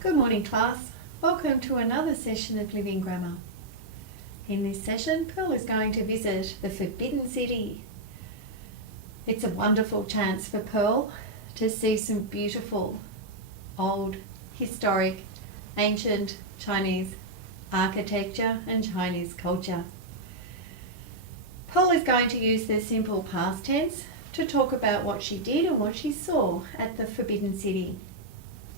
Good morning, class. Welcome to another session of Living Grammar. In this session, Pearl is going to visit the Forbidden City. It's a wonderful chance for Pearl to see some beautiful, old, historic, ancient Chinese architecture and Chinese culture. Pearl is going to use the simple past tense to talk about what she did and what she saw at the Forbidden City.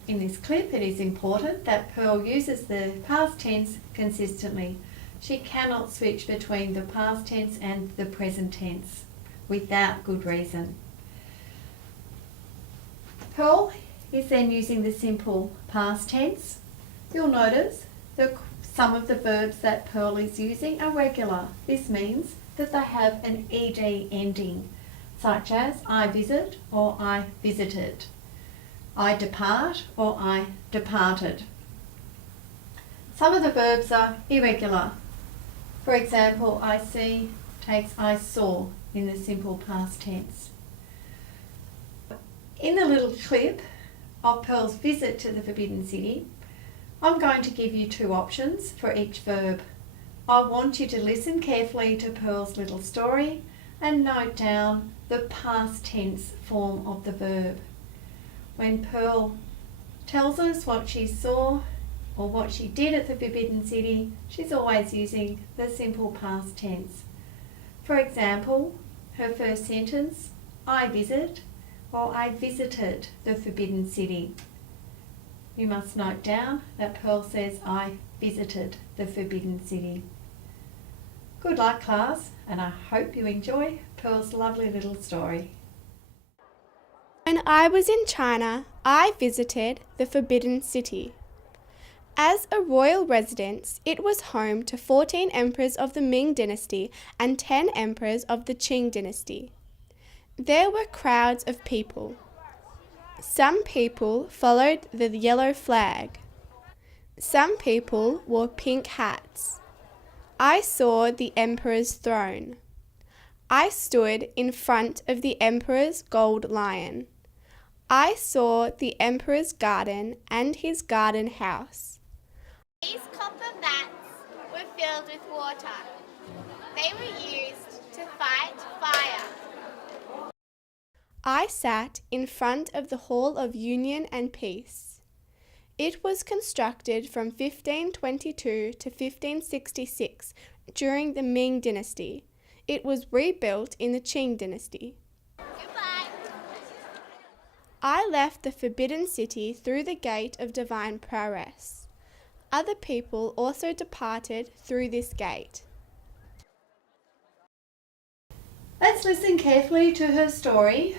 In this clip, it is important that Pearl uses the past tense consistently. She cannot switch between the past tense and the present tense without good reason. Pearl is then using the simple past tense. You'll notice that some of the verbs that Pearl is using are regular. This means that they have an ed ending, such as I visit or I visited. I depart or I departed. Some of the verbs are irregular. For example, I see takes I saw in the simple past tense. In the little clip of Pearl's visit to the Forbidden City, I'm going to give you two options for each verb. I want you to listen carefully to Pearl's little story and note down the past tense form of the verb. When Pearl tells us what she saw or what she did at the Forbidden City, she's always using the simple past tense. For example, her first sentence, I visit or I visited the Forbidden City. You must note down that Pearl says I visited the Forbidden City. Good luck, class, and I hope you enjoy Pearl's lovely little story. When I was in China, I visited the Forbidden City. As a royal residence, it was home to 14 emperors of the Ming dynasty and 10 emperors of the Qing dynasty. There were crowds of people. Some people followed the yellow flag. Some people wore pink hats. I saw the emperor's throne. I stood in front of the emperor's gold lion. I saw the emperor's garden and his garden house. These copper vats were filled with water. They were used to fight fire. I sat in front of the Hall of Union and Peace. It was constructed from 1522 to 1566 during the Ming dynasty. It was rebuilt in the Qing dynasty. Goodbye. I left the Forbidden City through the Gate of Divine Prowess. Other people also departed through this gate. Let's listen carefully to her story.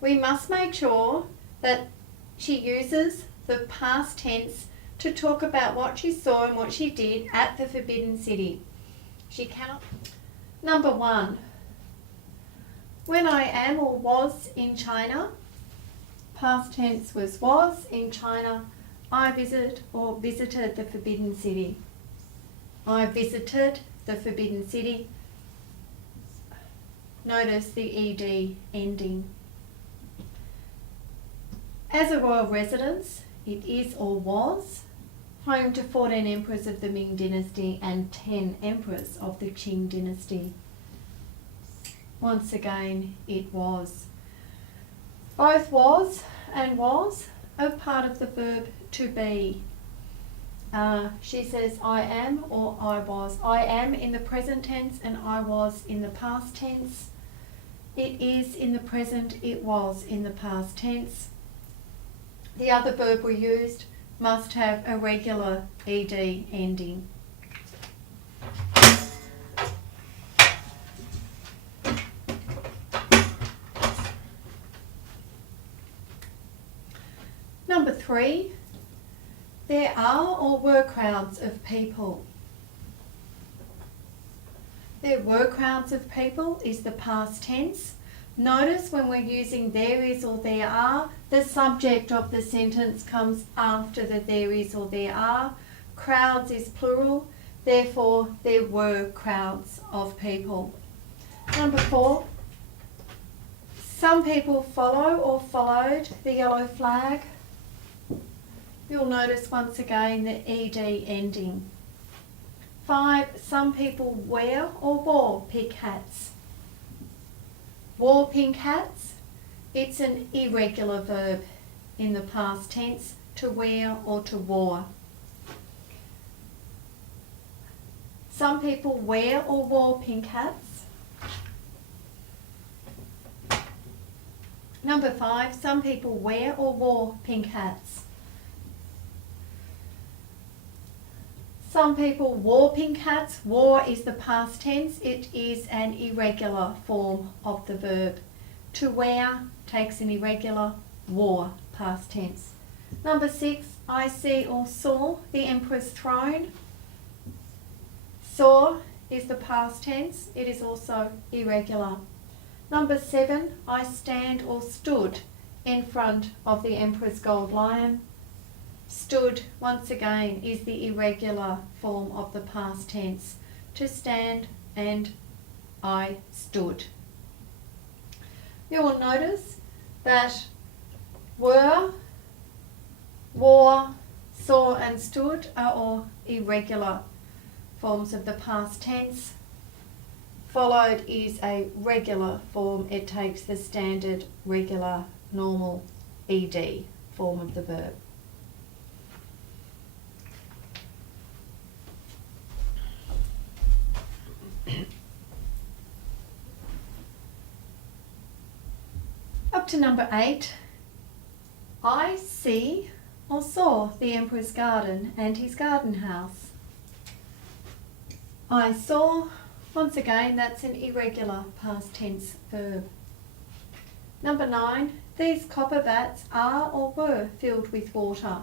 We must make sure that she uses the past tense to talk about what she saw and what she did at the Forbidden City. She cannot. Number 1. When I am or was in China, past tense was in China. I visit or visited the Forbidden City. I visited the Forbidden City. Notice the ed ending. As a royal residence, it is or was home to 14 emperors of the Ming dynasty and 10 emperors of the Qing dynasty. Once again, it was. Both was and was are part of the verb to be. She says I am or I was. I am in the present tense and I was in the past tense. It is in the present, it was in the past tense. The other verb we used must have a regular ed ending. Number 3, there are or were crowds of people. There were crowds of people is the past tense. Notice when we're using there is or there are, the subject of the sentence comes after the there is or there are. Crowds is plural, therefore there were crowds of people. Number 4, some people follow or followed the yellow flag. You'll notice once again the ed ending. 5. Some people wear or wore pink hats. Wore pink hats. It's an irregular verb in the past tense, to wear or to wore. Some people wear or wore pink hats. Number 5, some people wear or wore pink hats. Some people wore pink hats. Wore is the past tense. It is an irregular form of the verb. To wear takes an irregular, wore past tense. Number 6, I see or saw the emperor's throne. Saw is the past tense. It is also irregular. Number 7, I stand or stood in front of the emperor's gold lion. Stood, once again, is the irregular form of the past tense. To stand and I stood. You will notice that were, wore, saw and stood are all irregular forms of the past tense. Followed is a regular form. It takes the standard, regular, normal ed form of the verb. Up to number 8. I see or saw the emperor's garden and his garden house. I saw, once again, that's an irregular past tense verb. Number 9. These copper vats are or were filled with water.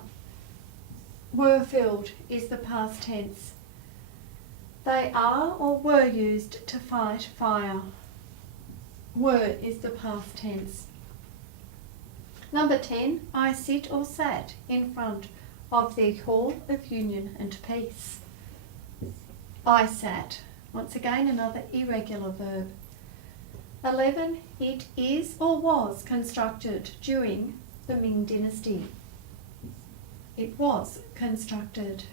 Were filled is the past tense. They are or were used to fight fire. Were is the past tense. Number 10. I sit or sat in front of the Hall of Union and Peace. I sat. Once again, another irregular verb. 11. It is or was constructed during the Ming Dynasty. It was constructed.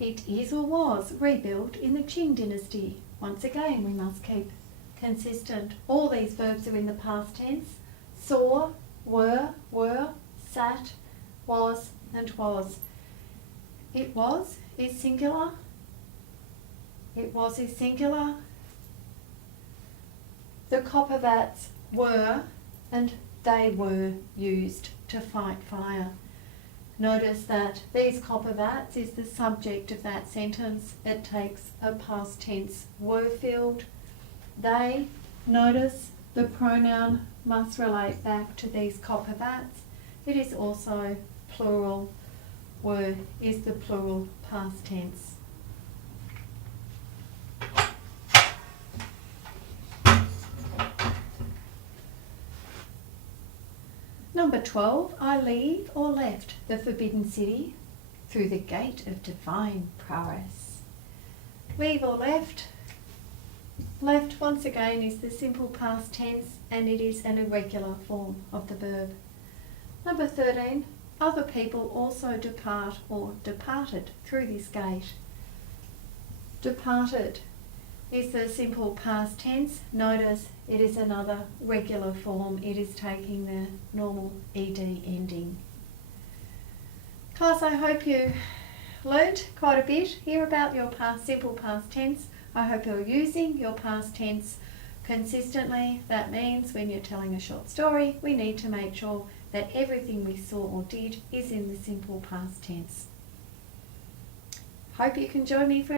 It is or was rebuilt in the Qing Dynasty. Once again, we must keep consistent. All these verbs are in the past tense. Saw, were, sat, was and was. It was is singular. It was is singular. The copper vats were and they were used to fight fire. Notice that these copper vats is the subject of that sentence. It takes a past tense were filled. They, notice the pronoun must relate back to these copper vats. It is also plural. Were is the plural past tense. Number 12, I leave or left the Forbidden City through the gate of divine prowess. Leave or left. Left, once again, is the simple past tense and it is an irregular form of the verb. Number 13, other people also depart or departed through this gate. Departed is the simple past tense. Notice it is another regular form. It is taking the normal ed ending. Class, I hope you learnt quite a bit here about your simple past tense. I hope you're using your past tense consistently. That means when you're telling a short story, we need to make sure that everything we saw or did is in the simple past tense. Hope you can join me for